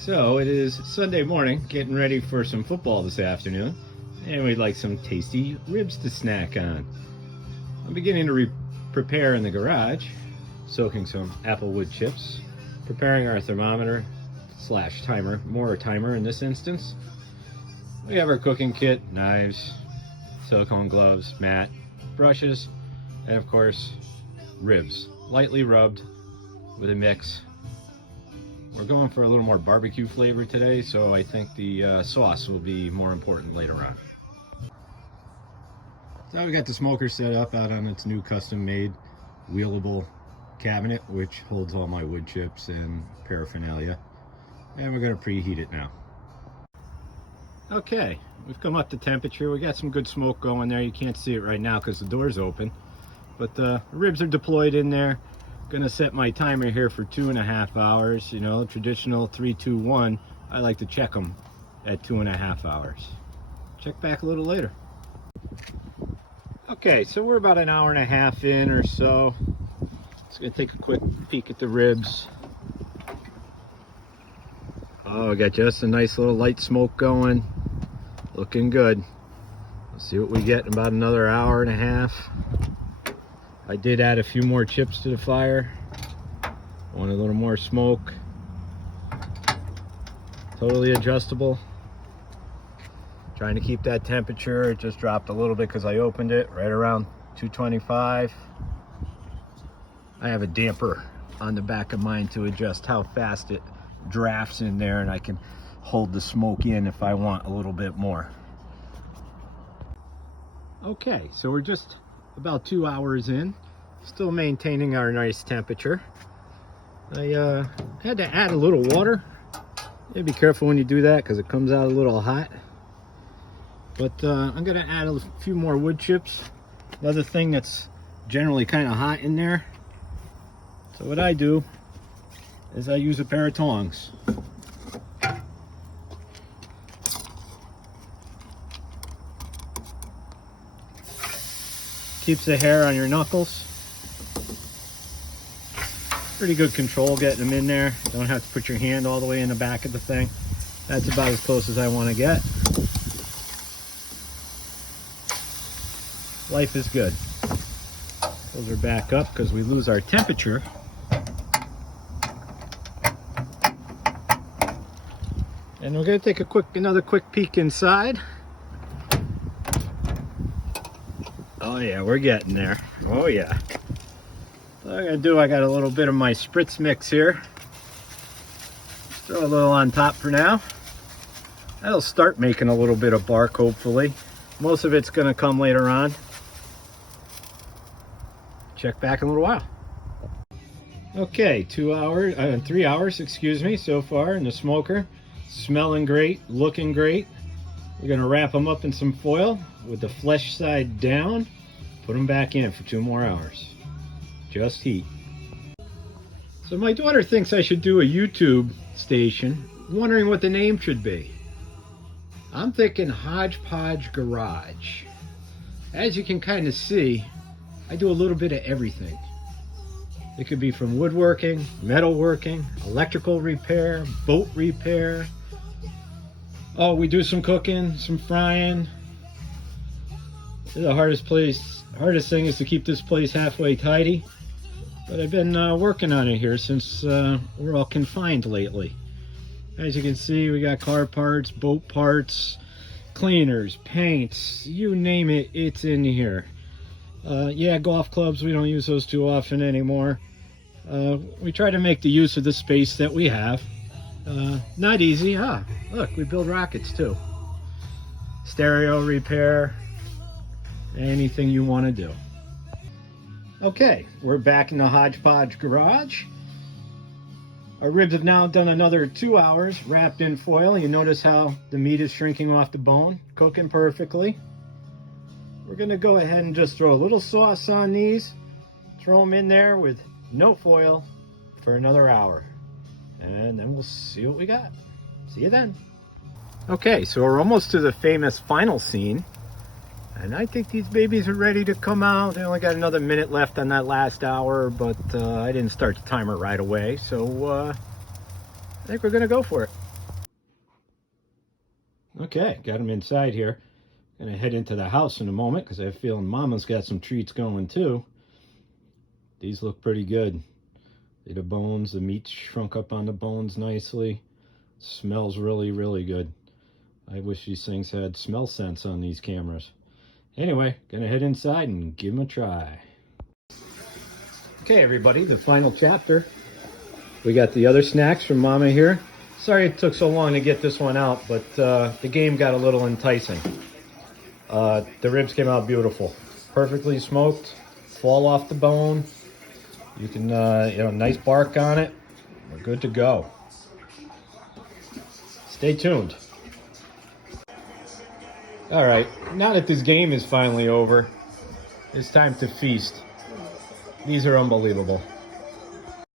So it is Sunday morning, getting ready for some football this afternoon, and we'd like some tasty ribs to snack on. I'm beginning to prepare in the garage, soaking some apple wood chips, preparing our thermometer / timer, more a timer in this instance. We have our cooking kit, knives, silicone gloves, mat, brushes, and of course, ribs, lightly rubbed with a mix. We're going for a little more barbecue flavor today, so I think the sauce will be more important later on. So we got the smoker set up out on its new custom-made wheelable cabinet, which holds all my wood chips and paraphernalia. And we're going to preheat it now. Okay, we've come up to temperature. We got some good smoke going there. You can't see it right now because the door's open, but the ribs are deployed in there. Gonna set my timer here for 2.5 hours. You know, traditional 3, 2, 1. I like to check them at 2.5 hours. Check back a little later. Okay, so we're about 1.5 hours in or so. Just gonna take a quick peek at the ribs. Oh, we got just a nice little light smoke going. Looking good. Let's see what we get in about another 1.5 hours. I did add a few more chips to the fire. Want a little more smoke. Totally adjustable. Trying to keep that temperature. It just dropped a little bit because I opened it right around 225. I have a damper on the back of mine to adjust how fast it drafts in there, and I can hold the smoke in if I want a little bit more. Okay, so we're just about 2 hours in, still maintaining our nice temperature. I had to add a little water. Yeah, be careful when you do that because it comes out a little hot. But I'm gonna add a few more wood chips. Another thing that's generally kind of hot in there. So what I do is I use a pair of tongs. Keeps the hair on your knuckles. Pretty good control getting them in there. Don't have to put your hand all the way in the back of the thing. That's about as close as I want to get. Life is good. Those are back up because we lose our temperature. And we're going to take another quick peek inside. Oh yeah, we're getting there. Oh yeah. What I'm gonna do, I got a little bit of my spritz mix here. Just throw a little on top for now. That'll start making a little bit of bark, hopefully. Most of it's gonna come later on. Check back in a little while. Okay, 3 hours, excuse me, so far in the smoker. Smelling great, looking great. We're gonna wrap them up in some foil with the flesh side down. Put them back in for 2 more hours. Just heat. So my daughter thinks I should do a YouTube station, wondering what the name should be. I'm thinking Hodgepodge Garage. As you can kind of see, I do a little bit of everything. It could be from woodworking, metalworking, electrical repair, boat repair. Oh, we do some cooking, some frying. The hardest thing is to keep this place halfway tidy. But I've been working on it here since we're all confined lately. As you can see, we got car parts, boat parts, cleaners, paints, you name it, it's in here. Yeah, golf clubs, we don't use those too often anymore. We try to make the use of the space that we have. Not easy. Look, we build rockets too. Stereo repair, anything you want to do. Okay, we're back in the Hodgepodge Garage. Our ribs have now done another 2 hours wrapped in foil. You notice how the meat is shrinking off the bone, cooking perfectly. We're gonna go ahead and just throw a little sauce on these, throw them in there with no foil for another hour. And then we'll see what we got. See you then. Okay, so we're almost to the famous final scene. And I think these babies are ready to come out. They only got another minute left on that last hour, but I didn't start the timer right away. So I think we're gonna go for it. Okay, got them inside here. Gonna head into the house in a moment because I have a feeling Mama's got some treats going too. These look pretty good. The bones, the meat shrunk up on the bones nicely. Smells really, really good. I wish these things had smell sense on these cameras. Anyway, gonna head inside and give them a try. Okay, everybody, the final chapter. We got the other snacks from Mama here. Sorry it took so long to get this one out, but the game got a little enticing. The ribs came out beautiful. Perfectly smoked, fall off the bone. You can, nice bark on it. We're good to go. Stay tuned. All right, now that this game is finally over, it's time to feast. These are unbelievable.